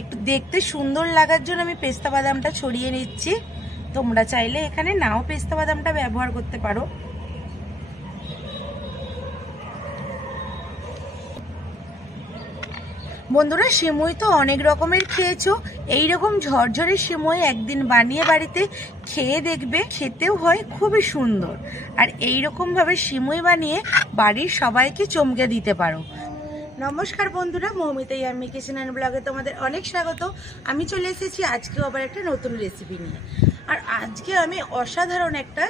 একটু দেখতে সুন্দর লাগার জন্য আমি পেস্তা বাদামটা ছড়িয়ে নিচ্ছি। তোমরা চাইলে এখানে নাও পেস্তা বাদামটা ব্যবহার করতে পারো। বন্ধুরা, সিমুই তো অনেক রকমের খেয়েছো, এইরকম ঝরঝরে সিমুই একদিন বানিয়ে বাড়িতে খেয়ে দেখবে, খেতেও হয় খুবই সুন্দর। আর এইরকম ভাবে সিমুই বানিয়ে বাড়ির সবাইকে চমকে দিতে পারো। নমস্কার বন্ধুরা, মৌমিতা ইয়াম্মি কিচেন অ্যান্ড ব্লগে তোমাদের অনেক স্বাগত। আমি চলে এসেছি আজকেও আবার একটা নতুন রেসিপি নিয়ে। আর আজকে আমি অসাধারণ একটা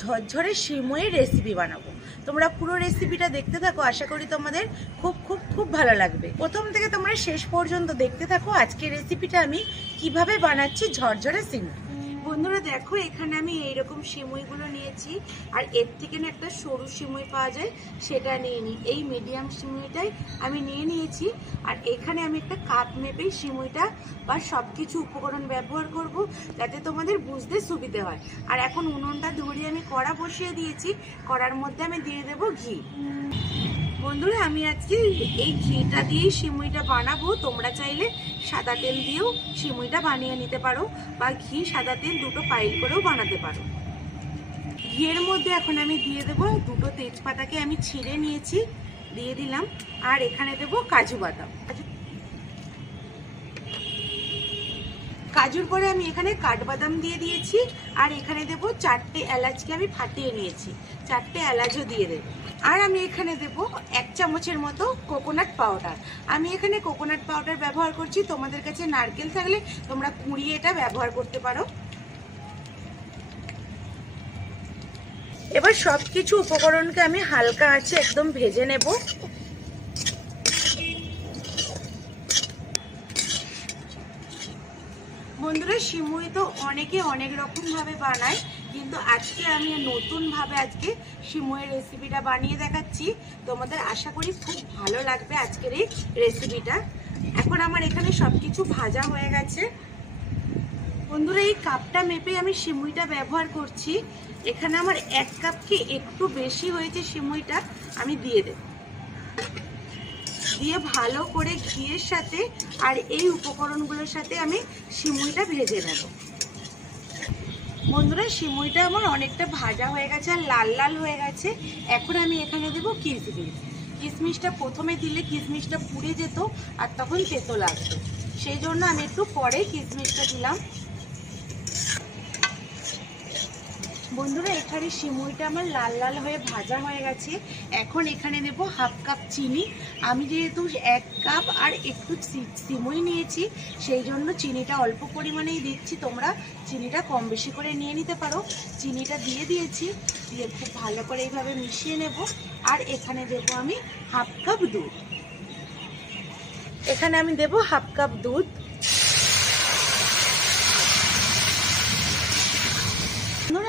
ঝরঝরে সিমুইয়ের রেসিপি বানাবো। তোমরা পুরো রেসিপিটা দেখতে থাকো, আশা করি তোমাদের খুব খুব খুব ভালো লাগবে। প্রথম থেকে তোমরা শেষ পর্যন্ত দেখতে থাকো আজকের রেসিপিটা আমি কিভাবে বানাচ্ছি ঝরঝরে সিমুই। বন্ধুরা দেখো, এখানে আমি এইরকম সিমুইগুলো নিয়েছি। আর এর থেকে না একটা সরু সিমুই পাওয়া যায়, সেটা নিয়ে নিই। এই মিডিয়াম সিমুইটাই আমি নিয়ে নিয়েছি। আর এখানে আমি একটা কাপ মেপেই সিমুইটা বা সব কিছু উপকরণ ব্যবহার করব, যাতে তোমাদের বুঝতে সুবিধে হয়। আর এখন উনুনটা ধরিয়ে আমি কড়া বসিয়ে দিয়েছি। কড়ার মধ্যে আমি দিয়ে দেবো ঘি। বন্ধুরা, আমি আজকে এই ঘিটা দিয়েই সিমুইটা বানাবো। তোমরা চাইলে সাদা তেল দিয়েও সিমুইটা বানিয়ে নিতে পারো, বা ঘি সাদা তেল দুটো পাইল করেও বানাতে পারো। ঘিয়ের মধ্যে এখন আমি দিয়ে দেবো দুটো তেজপাতাকে আমি ছিঁড়ে নিয়েছি, দিয়ে দিলাম। আর এখানে দেবো কাজু বাদাম। কাজুর পরে আমি এখানে কাঠবাদাম দিয়ে দিয়েছি। আর এখানে দেবো 4টে এলাচকে আমি ফাটিয়ে নিয়েছি, 4টে এলাচও দিয়ে দেবো। আর আমি এখানে দেবো 1 চামচের মতো কোকোনাট পাউডার। আমি এখানে কোকোনাট পাউডার ব্যবহার করছি, তোমাদের কাছে নারকেল থাকলে তোমরা কুড়িয়ে এটা ব্যবহার করতে পারো। এবার সব কিছু উপকরণকে আমি হালকা আঁচে একদম ভেজে নেব। বন্ধুরা, সিমুই তো অনেকে অনেক রকম ভাবে বানায়, কিন্তু আজকে আমি নতুন ভাবে আজকে সিমুইয়ের রেসিপিটা বানিয়ে দেখাচ্ছি। তোমাদের আশা করি খুব ভালো লাগবে আজকের এই রেসিপিটা। এখন আমার এখানে সবকিছু ভাজা হয়ে গেছে। বন্ধুরা, এই কাপটা মেপে আমি সিমুইটা ব্যবহার করছি। এখানে আমার 1 কাপকে একটু বেশি হয়েছে সিমুইটা, আমি দিয়ে দেব। দিয়ে ভালো করে ঘিয়ের সাথে আর এই উপকরণগুলোর সাথে আমি সিমুইটা ভেজে নেব। বন্ধুরা, সিমুইটা আমার অনেকটা ভাজা হয়ে গেছে আর লাল লাল হয়ে গেছে। এখন আমি এখানে দেবো কিশমিশ। কিশমিশটা প্রথমে দিলে কিশমিশটা পুড়ে যেত আর তখন তেতো লাগতো, সেই জন্য আমি একটু পরে কিশমিশটা দিলাম। বন্ধুরা, এখানে সিমুইটা আমার লাল লাল হয়ে ভাজা হয়ে গেছে। এখন এখানে দেবো 1/2 কাপ চিনি। আমি যেহেতু 1 কাপ আর একটু সিমুই নিয়েছি, সেই জন্য চিনিটা অল্প পরিমাণেই দিচ্ছি। তোমরা চিনিটা কম বেশি করে নিয়ে নিতে পারো। চিনিটা দিয়ে দিয়েছি, দিয়ে খুব ভালো করে এইভাবে মিশিয়ে নেব। আর এখানে দেবো আমি 1/2 কাপ দুধ। এখানে আমি দেবো 1/2 কাপ দুধ।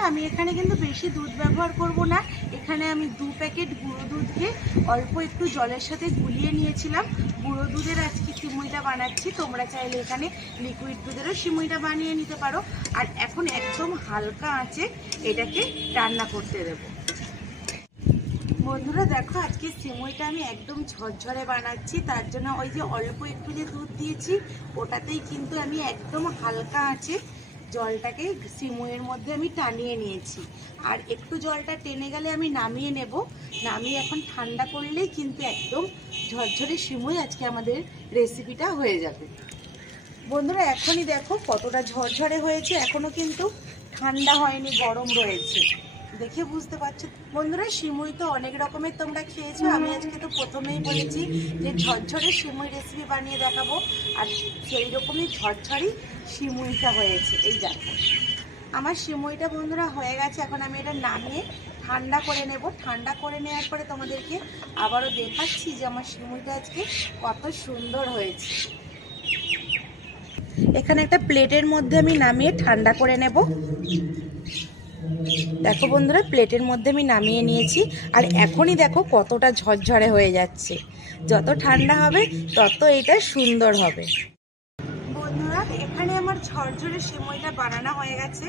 আমি এখানে কিন্তু বেশি দুধ ব্যবহার করব না। এখানে আমি 2 প্যাকেট গুঁড়ো দুধকে অল্প একটু জলের সাথে গুলিয়ে নিয়েছিলাম। গুঁড়ো দুধের আজকে সিমুইটা বানাচ্ছি। তোমরা চাইলে এখানে লিকুইড দুধেরও সিমুইটা বানিয়ে নিতে পারো। আর এখন একদম হালকা আঁচে এটাকে রান্না করতে দেব। বন্ধুরা দেখো, আজকে সিমুইটা আমি একদম ঝরঝরে বানাচ্ছি। তার জন্য ওই যে অল্প একটু যে দুধ দিয়েছি, ওটাতেই কিন্তু আমি একদম হালকা আঁচে জলটাকে সিমুইয়ের মধ্যে আমি টানিয়ে নিয়েছি। আর একটু জলটা টেনে গেলে আমি নামিয়ে নেব। নামিয়ে এখন ঠান্ডা করলেই কিন্তু একদম ঝরঝরে সিমুই আজকে আমাদের রেসিপিটা হয়ে যাবে। বন্ধুরা, এখনই দেখো কতটা ঝরঝরে হয়েছে, এখনো কিন্তু ঠান্ডা হয়নি, গরম রয়েছে, দেখে বুঝতে পারছো। বন্ধুরা, সিমুই তো অনেক রকমের তোমরা খেয়েছো। আমি আজকে তো প্রথমেই বলেছি যে ঝরঝরে সিমুই রেসিপি বানিয়ে দেখাবো। আর সেই রকমই ঝরঝরই সিমুইটা হয়েছে। এই দেখো আমার সিমুইটা বন্ধুরা হয়ে গেছে। এখন আমি এটা নামিয়ে ঠান্ডা করে নেব। ঠান্ডা করে নেওয়ার পরে তোমাদেরকে আবারও দেখাচ্ছি যে আমার সিমুইটা আজকে কত সুন্দর হয়েছে। এখানে একটা প্লেটের মধ্যে আমি নামিয়ে ঠান্ডা করে নেব। দেখো বন্ধুরা, প্লেটের মধ্যে আমি নামিয়ে নিয়েছি। আর এখনই দেখো কতটা ঝরঝরে হয়ে যাচ্ছে। যত ঠান্ডা হবে তত এটা সুন্দর হবে। বন্ধুরা, এখানে আমার ঝরঝরে সিমুইটা বানানো হয়ে গেছে।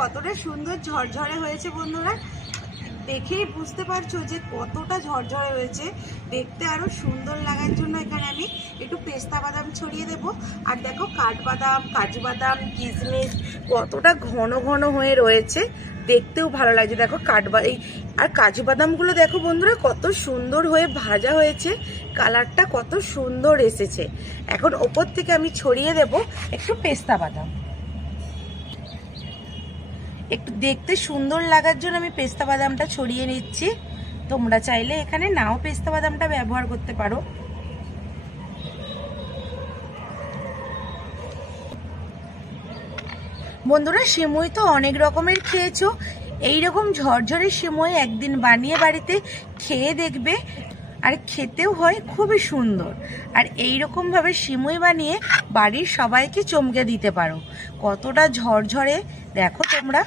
কতটা সুন্দর ঝরঝরে হয়েছে বন্ধুরা, দেখেই বুঝতে পারছো যে কতটা ঝরঝরে হয়েছে। দেখতে আরো সুন্দর লাগার জন্য এখানে আমি একটু পেস্তা বাদাম ছড়িয়ে দেব। আর দেখো কাঠবাদাম, কাজু বাদাম, কিশমিশ কতটা ঘন ঘন হয়ে রয়েছে, দেখতেও ভালো লাগছে। দেখো আর কাজু বাদামগুলো দেখো বন্ধুরা কত সুন্দর হয়ে ভাজা হয়েছে, কালারটা কত সুন্দর এসেছে। এখন ওপর থেকে আমি ছড়িয়ে দেব একটু পেস্তা বাদাম। একটু দেখতে সুন্দর লাগার জন্য আমি পেস্তা বাদামটা ছড়িয়ে নিচ্ছি। তোমরা চাইলে এখানে নাও পেস্তা বাদামটা ব্যবহার করতে পারো। বন্ধুরা, সিমুই তো অনেক রকমের খেয়েছো, এইরকম ঝরঝরে সিমুই একদিন বানিয়ে বাড়িতে খেয়ে দেখবে, আর খেতেও হয় খুবই সুন্দর। আর এইরকম ভাবে সিমুই বানিয়ে বাড়ির সবাইকে চমকে দিতে পারো। কতটা ঝরঝরে দেখো তোমরা।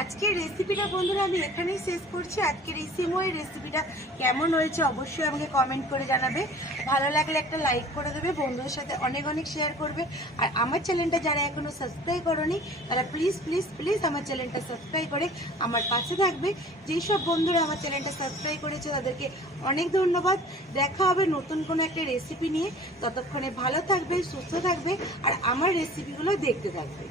আজকের রেসিপিটা বন্ধুরা আমি এখানেই শেষ করছি। আজকের এই সিমুইয়ের রেসিপিটা কেমন হয়েছে অবশ্যই আমাকে কমেন্ট করে জানাবে। ভালো লাগলে একটা লাইক করে দেবে, বন্ধুদের সাথে অনেক অনেক শেয়ার করবে। আর আমার চ্যানেলটা যারা এখনো সাবস্ক্রাইব করোনি তারা প্লিজ প্লিজ প্লিজ আমার চ্যানেলটা সাবস্ক্রাইব করে আমার পাশে থাকবে। যেই সব বন্ধুরা আমার চ্যানেলটা সাবস্ক্রাইব করেছে তাদেরকে অনেক ধন্যবাদ। দেখা হবে নতুন কোনো একটা রেসিপি নিয়ে। ততক্ষণে ভালো থাকবে, সুস্থ থাকবে আর আমার রেসিপিগুলো দেখতে থাকবে।